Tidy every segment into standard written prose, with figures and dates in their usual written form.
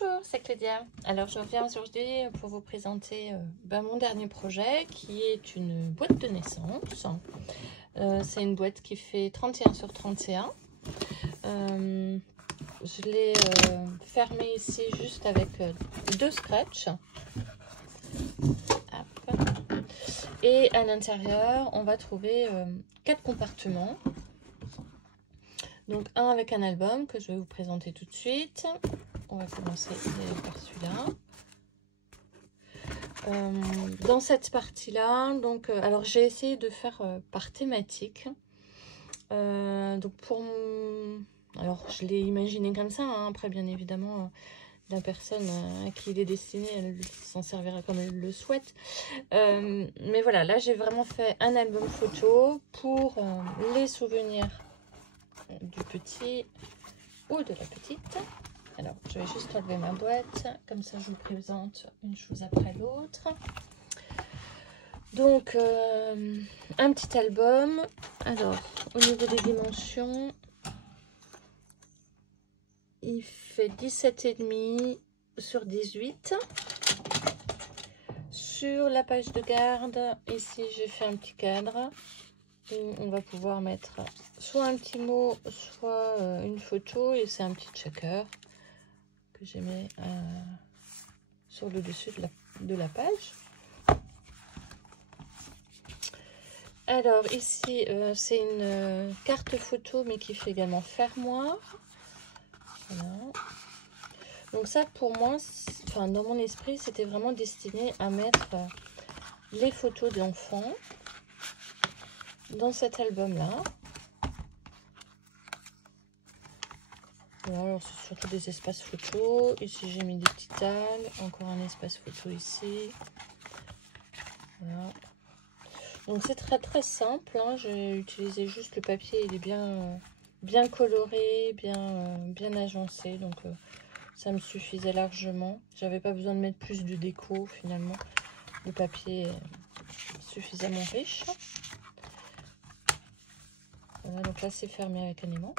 Bonjour, c'est Claudia. Alors je reviens aujourd'hui pour vous présenter mon dernier projet qui est une boîte de naissance. C'est une boîte qui fait 31 sur 31. Je l'ai fermée ici juste avec deux scratchs. Hop. Et à l'intérieur, on va trouver 4 compartiments. Donc un avec un album que je vais vous présenter tout de suite. On va commencer par celui-là. Dans cette partie-là, donc, alors j'ai essayé de faire par thématique. Donc alors je l'ai imaginé comme ça. Hein. Après, bien évidemment, la personne à qui il est destiné, elle s'en servira comme elle le souhaite. Mais voilà, là j'ai vraiment fait un album photo pour les souvenirs du petit ou de la petite. Alors, je vais juste enlever ma boîte, comme ça je vous présente une chose après l'autre. Donc, un petit album. Alors, au niveau des dimensions, il fait 17,5 sur 18. Sur la page de garde, ici j'ai fait un petit cadre où on va pouvoir mettre soit un petit mot, soit une photo, et c'est un petit checker que j'ai mis sur le dessus de la page. Alors ici c'est une carte photo mais qui fait également fermoir. Voilà. Donc ça pour moi, enfin dans mon esprit, c'était vraiment destiné à mettre les photos d'enfants dans cet album là. Voilà, alors c'est surtout des espaces photos. Ici j'ai mis des petits tags, encore un espace photo ici. Voilà. Donc c'est très simple, hein. J'ai utilisé juste le papier, il est bien coloré, bien agencé, donc ça me suffisait largement. J'avais pas besoin de mettre plus de déco finalement, le papier est suffisamment riche. Voilà, donc là c'est fermé avec un aimant.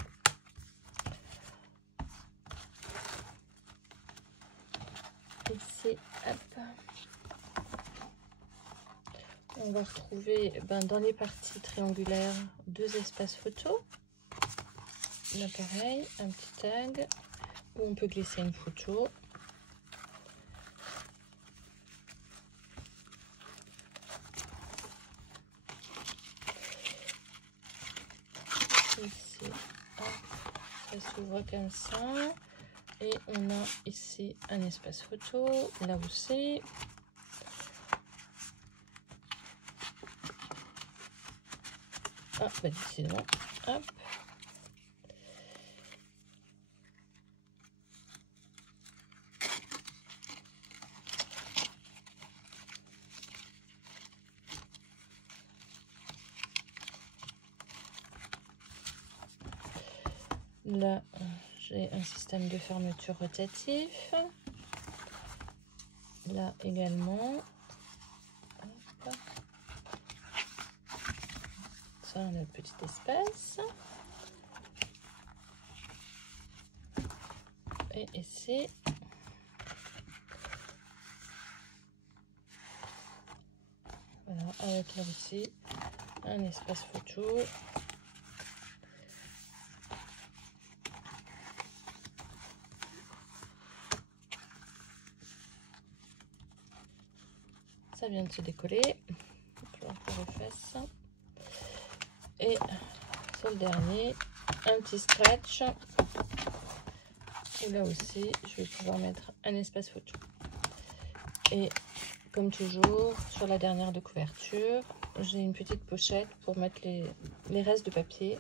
Ici, hop. On va retrouver dans les parties triangulaires deux espaces photos. Là pareil, un petit tag où on peut glisser une photo. Ici, hop, ça s'ouvre comme ça. Et on a ici un espace photo, là aussi. Ah, bah décidément, hop. Là, j'ai un système de fermeture rotatif. Là également. Hop. Ça, on a un petit espace. Et ici, voilà, avec là aussi un espace photo. Ça vient de se décoller. Je refasse. Et sur le dernier, un petit scratch. Et là aussi, je vais pouvoir mettre un espace photo. Et comme toujours, sur la dernière de couverture, j'ai une petite pochette pour mettre les restes de papier.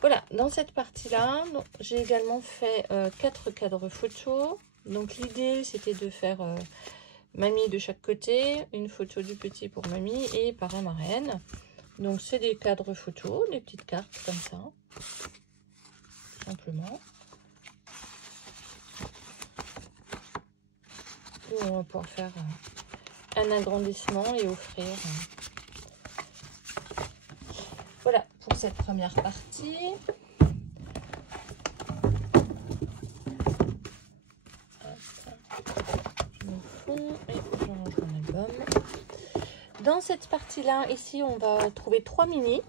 Voilà, dans cette partie-là, j'ai également fait 4 cadres photos. Donc l'idée, c'était de faire mamie de chaque côté, une photo du petit pour mamie et parrain marraine. Donc c'est des cadres photos, des petites cartes comme ça, tout simplement. Où on va pouvoir faire un agrandissement et offrir. Voilà pour cette première partie. dans cette partie-là, ici, on va trouver 3 mini.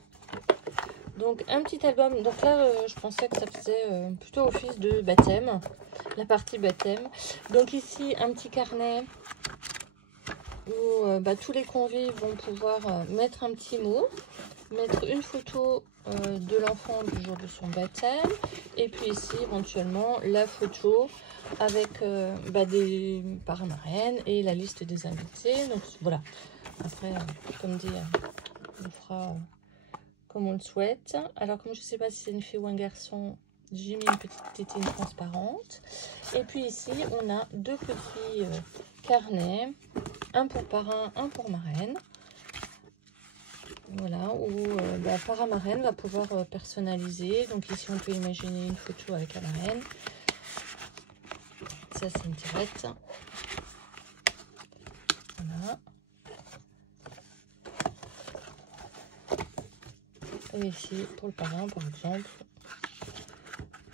Donc, un petit album. Donc là, je pensais que ça faisait plutôt office de baptême. La partie baptême. Donc ici, un petit carnet où tous les convives vont pouvoir mettre un petit mot. Mettre une photo de l'enfant du jour de son baptême. Et puis ici, éventuellement, la photo avec des parrains-marraines et la liste des invités. Donc voilà. Après, comme dit, on fera comme on le souhaite. Alors, comme je ne sais pas si c'est une fille ou un garçon, j'ai mis une petite tétine transparente. Et puis ici, on a 2 petits carnets. Un pour parrain, un pour marraine. Voilà, où parrain marraine va pouvoir personnaliser. Donc ici, on peut imaginer une photo avec la marraine. Ça, c'est une tirette. Voilà. Et ici, pour le parrain, par exemple,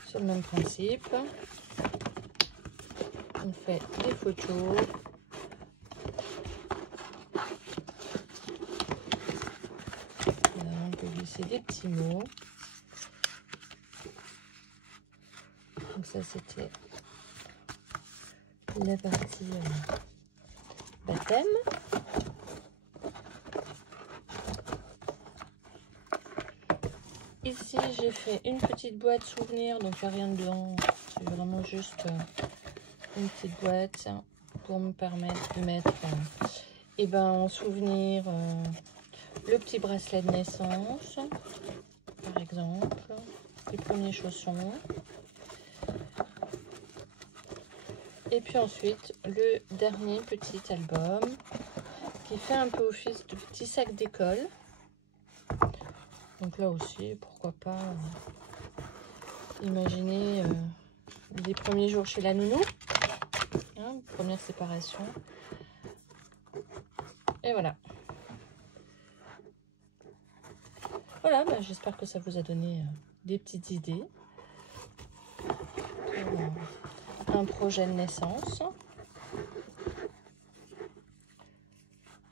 sur le même principe, on fait des photos. Là, on peut glisser des petits mots. Donc ça, c'était la partie baptême. Ici, j'ai fait une petite boîte souvenir, donc il n'y a rien dedans. C'est vraiment juste une petite boîte pour me permettre de mettre en souvenir le petit bracelet de naissance, par exemple, les premiers chaussons. Et puis ensuite, le dernier petit album qui fait un peu office de petit sac d'école. Donc là aussi, pourquoi pas imaginer les premiers jours chez la nounou, hein, première séparation. Et voilà. Voilà, j'espère que ça vous a donné des petites idées pour un projet de naissance.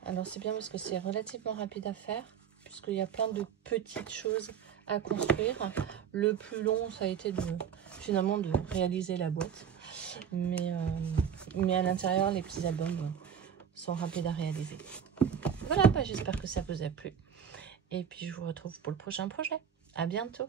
Alors c'est bien parce que c'est relativement rapide à faire, puisqu'il y a plein de petites choses à construire. Le plus long, ça a été finalement de réaliser la boîte. Mais à l'intérieur, les petits albums sont rapides à réaliser. Voilà, j'espère que ça vous a plu. Et puis, je vous retrouve pour le prochain projet. À bientôt.